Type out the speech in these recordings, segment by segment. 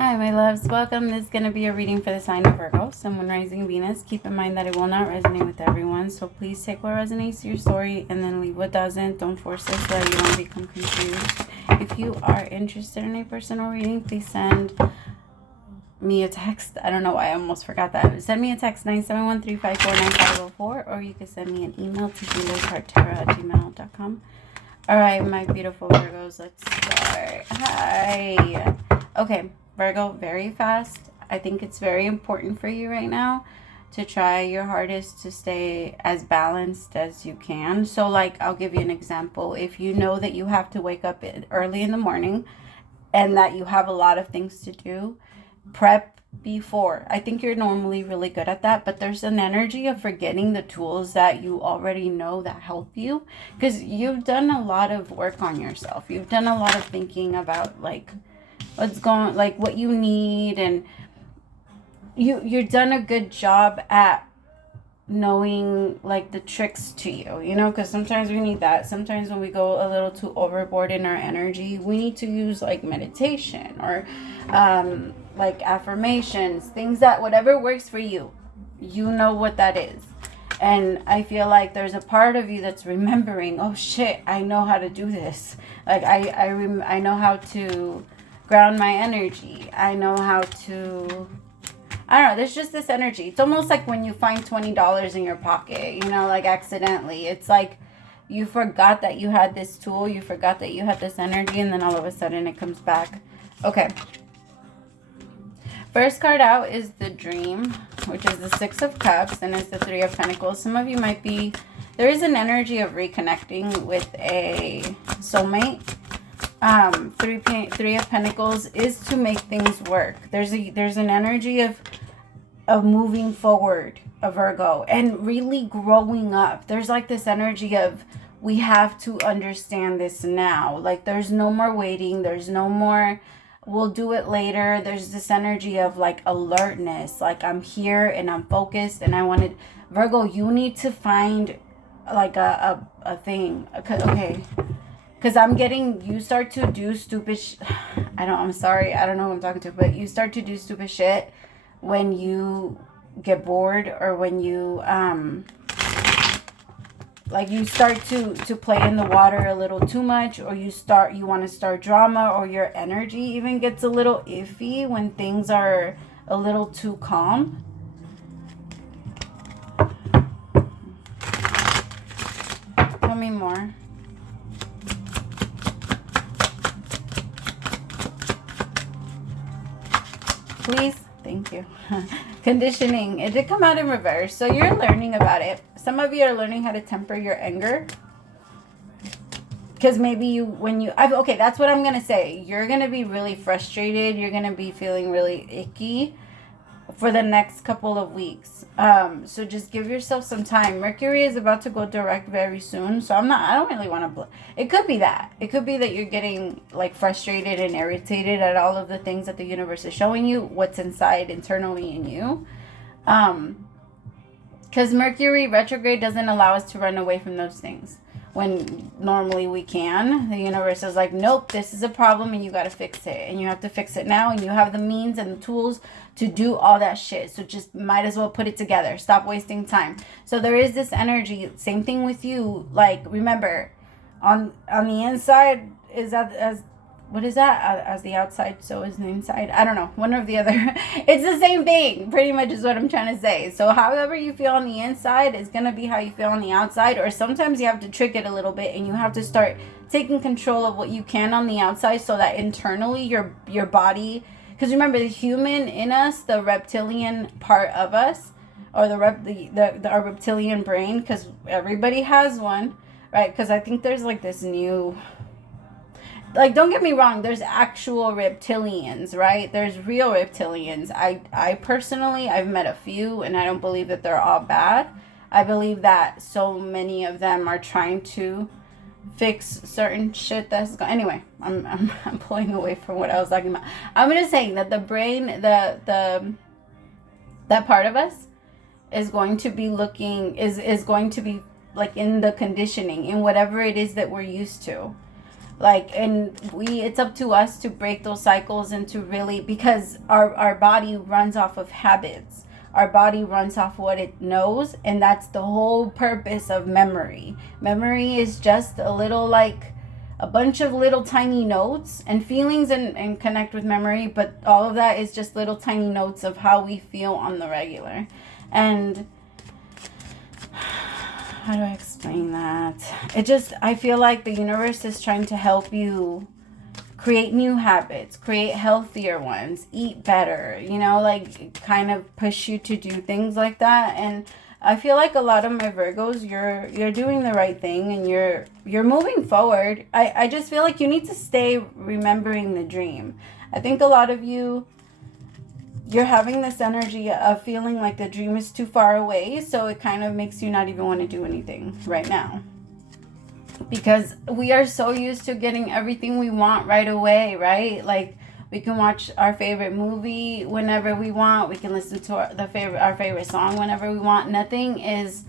Hi, my loves. Welcome. This is going to be a reading for the sign of Virgo, Sun, Moon, Rising, Venus. Keep in mind that it will not resonate with everyone, so please take what resonates to your story and then leave what doesn't. Don't force it so that you don't become confused. If you are interested in a personal reading, please send me a text. I don't know why I almost forgot that. Send me a text, 971-354-9504, or you can send me an email to HealersHeartTarot@gmail.com. All right, my beautiful Virgos, let's start. Hi. Okay, Virgo, very fast. I think it's very important for you right now to try your hardest to stay as balanced as you can. So, like, I'll give you an example. If you know that you have to wake up early in the morning and that you have a lot of things to do, prep before. I think you're normally really good at that, but there's an energy of forgetting the tools that you already know that help you, because you've done a lot of work on yourself. You've done a lot of thinking about like what's going, like what you need, and you've done a good job at knowing like the tricks to you, you know, because sometimes we need that. Sometimes when we go a little too overboard in our energy, we need to use like meditation or like affirmations, things that whatever works for you, you know what that is. And I feel like there's a part of you that's remembering, oh shit, I know how to do this. Like I know how to ground my energy. I know how to, I don't know, there's just this energy. It's almost like when you find $20 in your pocket, you know, like accidentally. It's like you forgot that you had this tool, you forgot that you had this energy, and then all of a sudden it comes back. Okay. First card out is the Dream, which is the Six of Cups, and it's the Three of Pentacles. Some of you might be, there is an energy of reconnecting with a soulmate. Three of Pentacles is to make things work. There's an energy of moving forward, a Virgo, and really growing up. There's like this energy of we have to understand this now. Like there's no more waiting. There's no more we'll do it later. There's this energy of like alertness. Like I'm here and I'm focused and I wanted, Virgo, you need to find like a thing. Okay. Because I'm getting, you start to do stupid I'm sorry, I don't know who I'm talking to, but you start to do stupid shit when you get bored, or when you, like you start to play in the water a little too much, or you want to start drama, or your energy even gets a little iffy when things are a little too calm. Tell me more. Please. Thank you. Conditioning. It did come out in reverse. So you're learning about it. Some of you are learning how to temper your anger. Because maybe okay, that's what I'm going to say. You're going to be really frustrated. You're going to be feeling really icky for the next couple of weeks. So just give yourself some time. Mercury is about to go direct very soon. So I don't really want to, it could be that. It could be that you're getting like frustrated and irritated at all of the things that the universe is showing you, what's inside internally in you. Because Mercury retrograde doesn't allow us to run away from those things when normally we can. The universe is like, nope, this is a problem and you got to fix it. And you have to fix it now, and you have the means and the tools to do all that shit. So just might as well put it together. Stop wasting time. So there is this energy. Same thing with you. Like, remember, on the inside is that as what is that? As the outside, so is the inside. I don't know. One or the other. It's the same thing, pretty much is what I'm trying to say. So however you feel on the inside is going to be how you feel on the outside. Or sometimes you have to trick it a little bit, and you have to start taking control of what you can on the outside, so that internally your body, because remember, the human in us, the reptilian part of us, or our reptilian brain, because everybody has one, right? Because I think there's like this new, like, don't get me wrong, there's actual reptilians, right? There's real reptilians. I personally, I've met a few, and I don't believe that they're all bad. I believe that so many of them are trying to fix certain shit that's going. Anyway, I'm pulling away from what I was talking about. I'm just saying that the brain, that part of us is going to be looking, is going to be like in the conditioning, in whatever it is that we're used to. Like, and it's up to us to break those cycles and to really, because our body runs off of habits. Our body runs off what it knows, and that's the whole purpose of memory. Memory is just a little, like a bunch of little tiny notes and feelings, and connect with memory, but all of that is just little tiny notes of how we feel on the regular. And how do I explain that? I feel like the universe is trying to help you create new habits, create healthier ones, eat better, you know, like kind of push you to do things like that. And I feel like a lot of my Virgos, you're doing the right thing, and you're moving forward. I just feel like you need to stay remembering the dream. I think a lot of you're having this energy of feeling like the dream is too far away, so it kind of makes you not even want to do anything right now. Because we are so used to getting everything we want right away, right? Like, we can watch our favorite movie whenever we want. We can listen to our favorite song whenever we want. Nothing is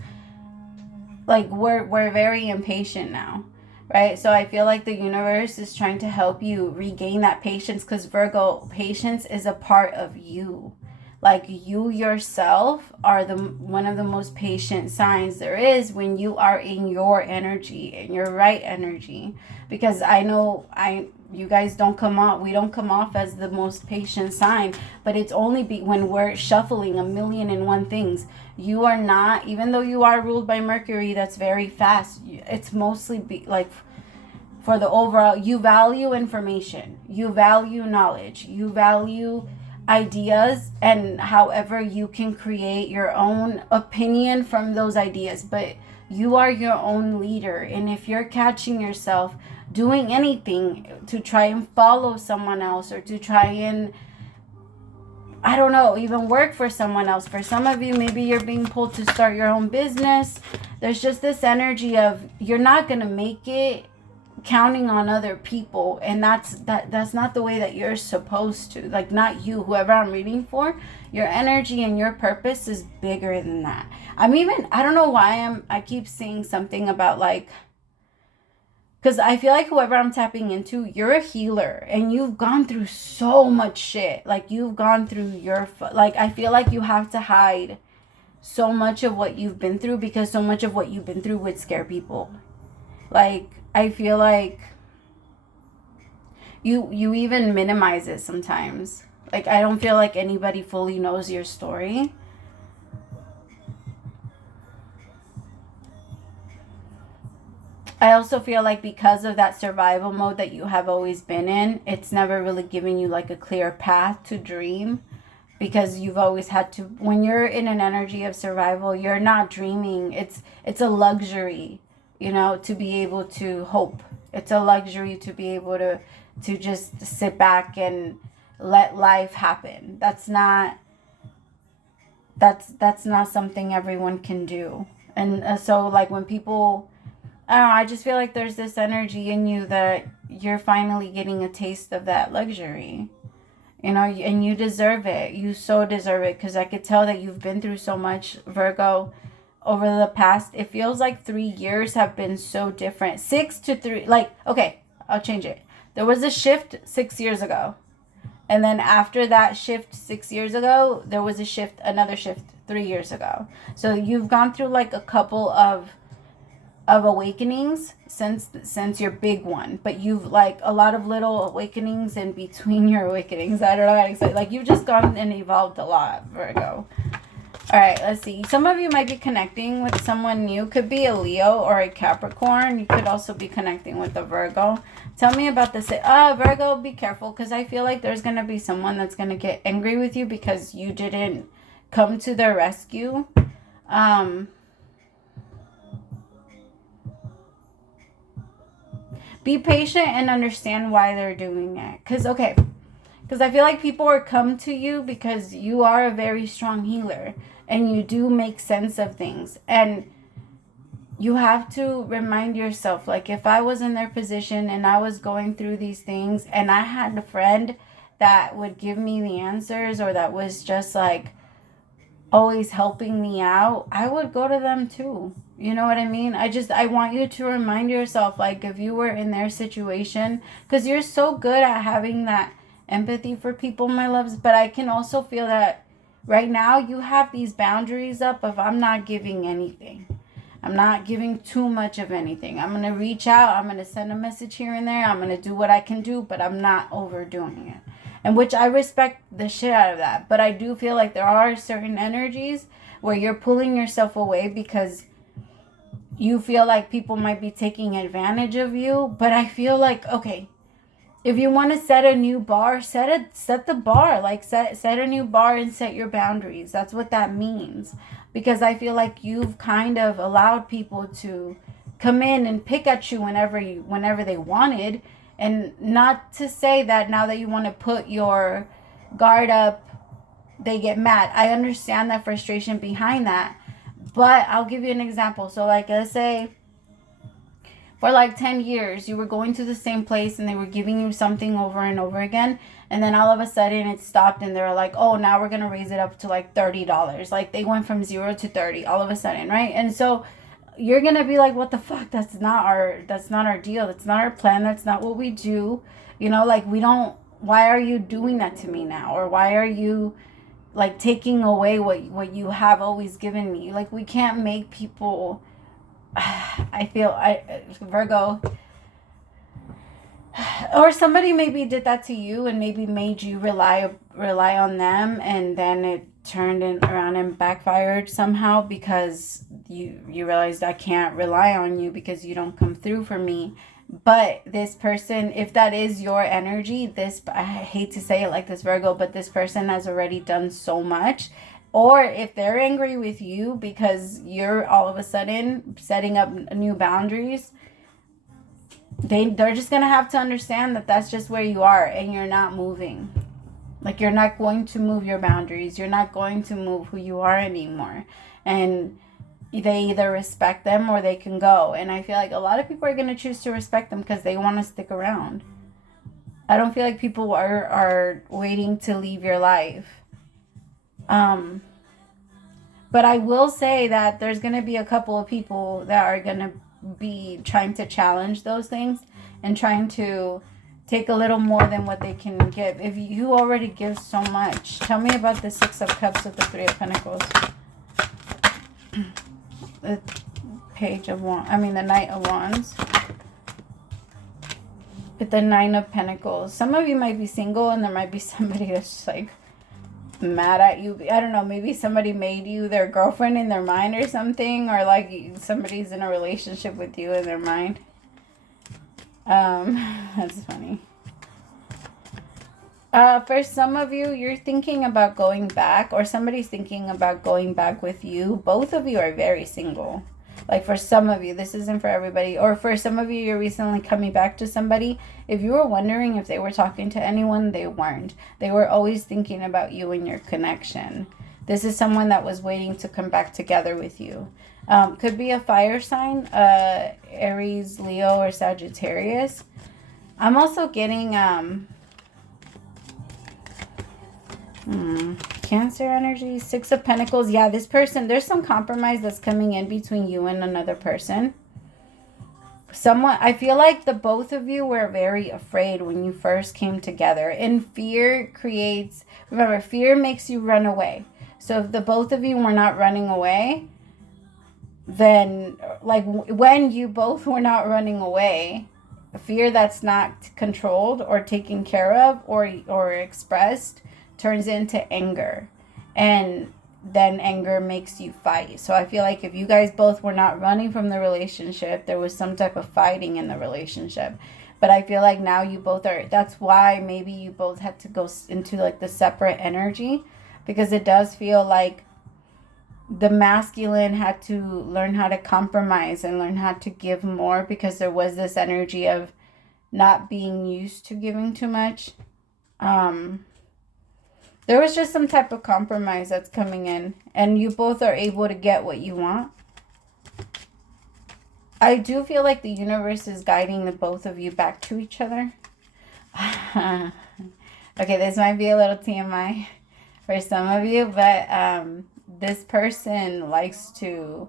like, we're very impatient now, right? So I feel like the universe is trying to help you regain that patience, because Virgo, patience is a part of you. Like, you yourself are one of the most patient signs there is when you are in your energy, in your right energy. Because I know you guys don't come off, we don't come off as the most patient sign, but it's only when we're shuffling 1,000,001 things. You are not, even though you are ruled by Mercury, that's very fast. It's mostly like for the overall, you value information, you value knowledge, you value ideas, and however you can create your own opinion from those ideas. But you are your own leader, and if you're catching yourself doing anything to try and follow someone else, or to try and, I don't know, even work for someone else. For some of you, maybe you're being pulled to start your own business. There's just this energy of you're not gonna make it counting on other people, and that's not the way that you're supposed to. Like, not you, whoever I'm reading for, your energy and your purpose is bigger than that. I don't know why I keep seeing something about, like, because I feel like whoever I'm tapping into, you're a healer, and you've gone through so much shit. Like, you've gone through like, I feel like you have to hide so much of what you've been through, because so much of what you've been through would scare people. Like, I feel like you even minimize it sometimes. Like, I don't feel like anybody fully knows your story. I also feel like because of that survival mode that you have always been in, it's never really giving you like a clear path to dream, because you've always had to, when you're in an energy of survival, you're not dreaming. It's a luxury, you know, to be able to hope. It's a luxury to be able to just sit back and let life happen. That's not something everyone can do. And so, like, when people, I don't know, I just feel like there's this energy in you that you're finally getting a taste of that luxury, you know, and you deserve it. You so deserve it, because I could tell that you've been through so much, Virgo, over the past, it feels like 3 years have been so different. 6 to 3, like, okay, I'll change it. There was a shift 6 years ago. And then after that shift 6 years ago, there was another shift 3 years ago. So you've gone through like a couple of awakenings since your big one. But you've like a lot of little awakenings in between your awakenings. I don't know how to say. Like, you've just gone and evolved a lot, Virgo. All right, let's see. Some of you might be connecting with someone new. Could be a Leo or a Capricorn. You could also be connecting with a Virgo. Tell me about this. Virgo, be careful, because I feel like there's going to be someone that's going to get angry with you because you didn't come to their rescue. Be patient and understand why they're doing it. Because I feel like people are come to you because you are a very strong healer, and you do make sense of things. And you have to remind yourself, like, if I was in their position and I was going through these things, and I had a friend that would give me the answers, or that was just like always helping me out, I would go to them too. You know what I mean? I want you to remind yourself, like, if you were in their situation, because you're so good at having that empathy for people, my loves, but I can also feel that right now you have these boundaries up of, I'm not giving anything. I'm not giving too much of anything. I'm going to reach out. I'm going to send a message here and there. I'm going to do what I can do, but I'm not overdoing it. And which I respect the shit out of that. But I do feel like there are certain energies where you're pulling yourself away because you feel like people might be taking advantage of you. But I feel like, okay, if you want to set a new bar, set the bar. Like, set a new bar and set your boundaries. That's what that means. Because I feel like you've kind of allowed people to come in and pick at you whenever they wanted. And not to say that now that you want to put your guard up, they get mad. I understand that frustration behind that. But I'll give you an example. So, like, let's say for like 10 years, you were going to the same place and they were giving you something over and over again. And then all of a sudden it stopped and they were like, oh, now we're going to raise it up to like $30. Like, they went from 0 to 30 all of a sudden, right? And so you're going to be like, what the fuck? That's not our deal. That's not our plan. That's not what we do. You know, like, why are you doing that to me now? Or why are you like taking away what you have always given me? Like, we can't make people... Virgo, or somebody maybe did that to you and maybe made you rely on them, and then it turned around and backfired somehow because you realized, I can't rely on you because you don't come through for me. But this person, if that is your energy, I hate to say it like this, Virgo, but this person has already done so much. Or if they're angry with you because you're all of a sudden setting up new boundaries, they're just going to have to understand that that's just where you are and you're not moving. Like, you're not going to move your boundaries. You're not going to move who you are anymore. And they either respect them or they can go. And I feel like a lot of people are going to choose to respect them because they want to stick around. I don't feel like people are waiting to leave your life. But I will say that there's going to be a couple of people that are going to be trying to challenge those things and trying to take a little more than what they can give. If you already give so much, tell me about the 6 of Cups with the 3 of Pentacles. The Page of Wands, the Knight of Wands. With the 9 of Pentacles. Some of you might be single and there might be somebody that's just like mad at you. I don't know, maybe somebody made you their girlfriend in their mind or something, or like somebody's in a relationship with you in their mind. That's funny. For some of you, you're thinking about going back, or somebody's thinking about going back with you. Both of you are very single. Like, for some of you, this isn't for everybody. Or for some of you, you're recently coming back to somebody. If you were wondering if they were talking to anyone, they weren't. They were always thinking about you and your connection. This is someone that was waiting to come back together with you. Could be a fire sign, Aries, Leo, or Sagittarius. I'm also getting Cancer energy, 6 of Pentacles. Yeah, this person, there's some compromise that's coming in between you and another person. I feel like the both of you were very afraid when you first came together. And fear remember, fear makes you run away. So if the both of you were not running away, then, like, when you both were not running away, fear that's not controlled or taken care of or expressed turns into anger, and then anger makes you fight. So I feel like if you guys both were not running from the relationship, there was some type of fighting in the relationship. But I feel like now you both are, that's why maybe you both had to go into like the separate energy, because it does feel like the masculine had to learn how to compromise and learn how to give more, because there was this energy of not being used to giving too much. There was just some type of compromise that's coming in, and you both are able to get what you want. I do feel like the universe is guiding the both of you back to each other. Okay, this might be a little TMI for some of you, but this person likes to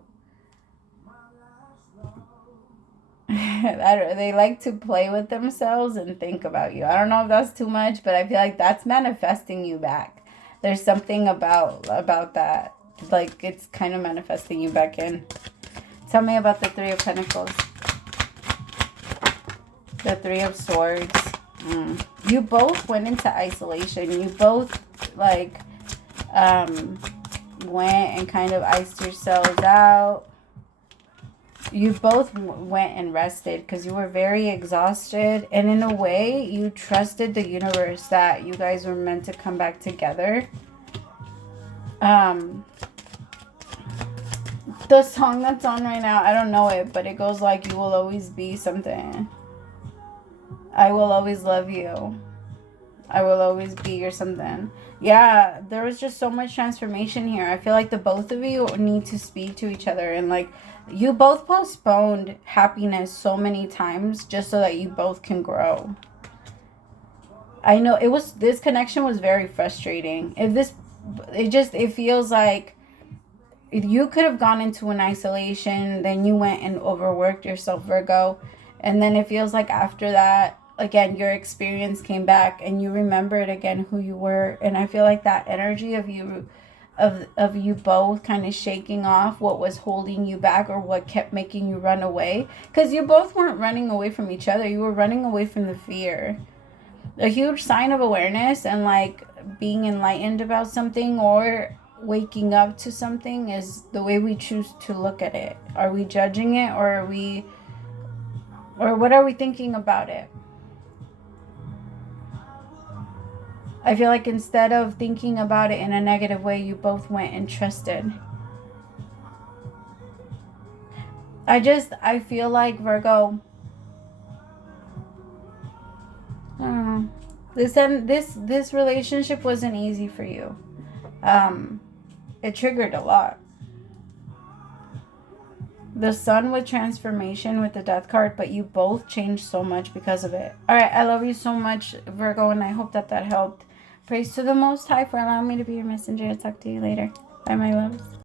They like to play with themselves and think about you. I don't know if that's too much, but I feel like that's manifesting you back. There's something about that. Like, it's kind of manifesting you back in. Tell me about the Three of Pentacles. The Three of Swords. You both went into isolation. You both, like, went and kind of iced yourselves out. You both went and rested because you were very exhausted. And in a way, you trusted the universe that you guys were meant to come back together. The song that's on right now, I don't know it, but it goes like, you will always be something. I will always love you. I will always be your something. Yeah, there was just so much transformation here. I feel like the both of you need to speak to each other. And like, you both postponed happiness so many times just so that you both can grow. I know this connection was very frustrating. It feels like you could have gone into an isolation, then you went and overworked yourself, Virgo. And then it feels like after that, again, your experience came back and you remembered again who you were. And I feel like that energy of you both kind of shaking off what was holding you back or what kept making you run away. Because you both weren't running away from each other. You were running away from the fear. A huge sign of awareness and like being enlightened about something or waking up to something is the way we choose to look at it. Are we judging it, or what are we thinking about it? I feel like instead of thinking about it in a negative way, you both went and trusted. I feel like, Virgo, this relationship wasn't easy for you. It triggered a lot. The Sun with transformation with the Death card, but you both changed so much because of it. All right, I love you so much, Virgo, and I hope that helped. Praise to the Most High for allowing me to be your messenger. I'll talk to you later. Bye, my loves.